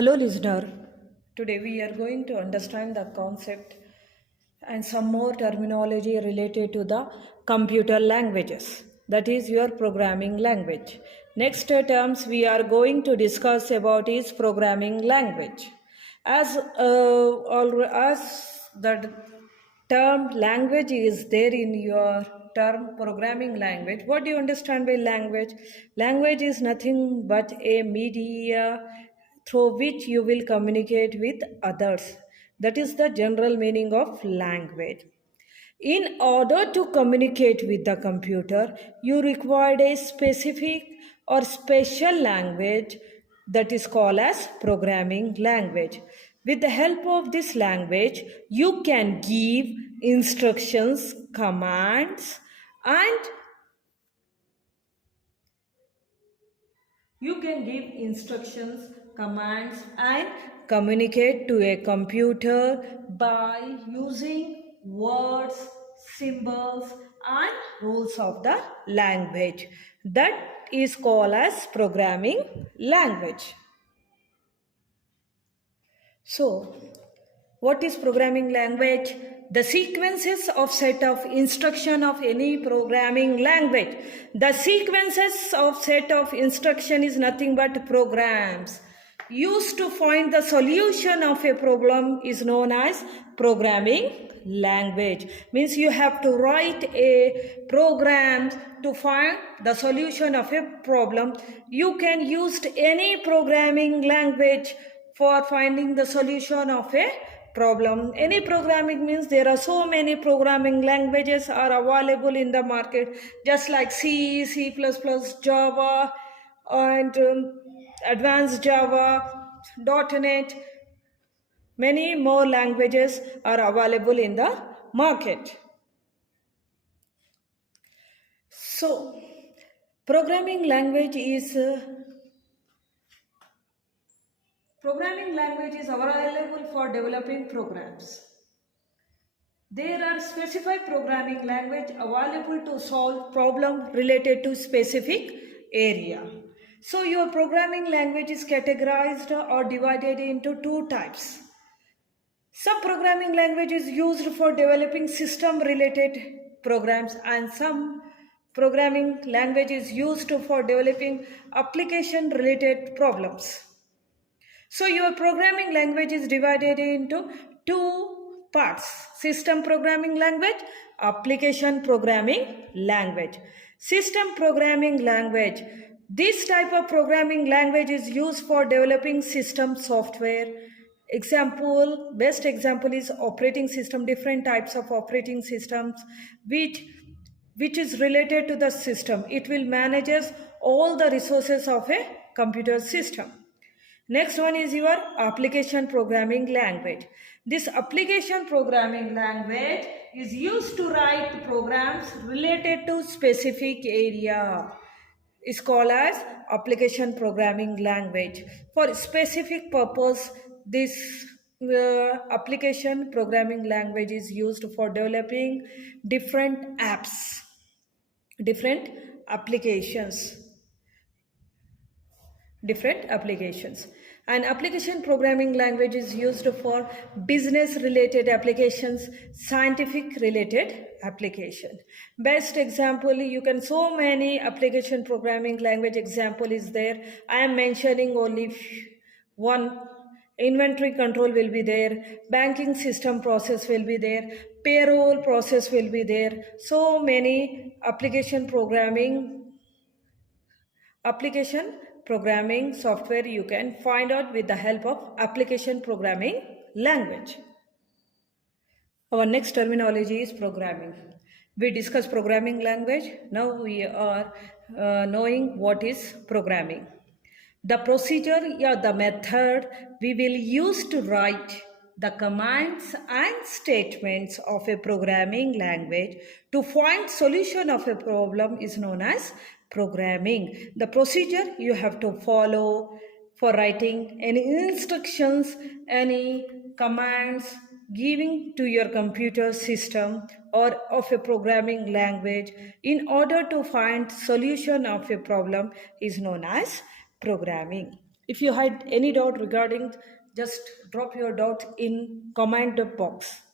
Hello, listener. Today we are going to understand the concept and some more terminology related to the computer languages. That is your programming language. Next terms we are going to discuss about is programming language. As the term language is there in your term programming language, what do you understand by language? Language is nothing but a media through which you will communicate with others. That is the general meaning of language. In order to communicate with the computer, you require a specific or special language that is called as programming language. With the help of this language, you can give instructions, commands, and you can give instructions, commands, and communicate to a computer by using words, symbols, and rules of the language. That is called as programming language. So, what is programming language? The sequences of set of instruction of any programming language. The sequences of set of instruction is nothing but programs. Used to find the solution of a problem is known as programming language. Means you have to write a program to find the solution of a problem. You can use any programming language for finding the solution of a problem. Any programming means there are so many programming languages are available in the market, just like C, C++, Java, and advanced Java, .NET. Many more languages are available in the market. So, programming language is available for developing programs. There are specified programming language available to solve problem related to specific area. So your programming language is categorized or divided into two types. Some programming language is used for developing system related programs, and some programming language is used for developing application related problems. So your programming language is divided into two parts: system programming language, application programming language. System programming language. This type of programming language is used for developing system software. Best example is operating system, different types of operating systems which is related to the system. It will manages all the resources of a computer system. Next one is your application programming language. This application programming language is used to write programs related to specific area. It's called as application programming language. For specific purpose, this application programming language is used for developing different apps, different applications. And application programming language is used for business related applications, scientific related application. Best example, you can so many application programming language example is there. I am mentioning only one. Inventory control will be there, banking system process will be there, payroll process will be there. So many application programming software you can find out with the help of application programming language. Our next terminology is programming. We discuss programming language. Now we are knowing what is programming. The procedure or the method we will use to write the commands and statements of a programming language to find solution of a problem is known as programming. The procedure you have to follow for writing any instructions, any commands giving to your computer system or of a programming language in order to find solution of a problem is known as programming. If you had any doubt regarding, just drop your doubt in comment box.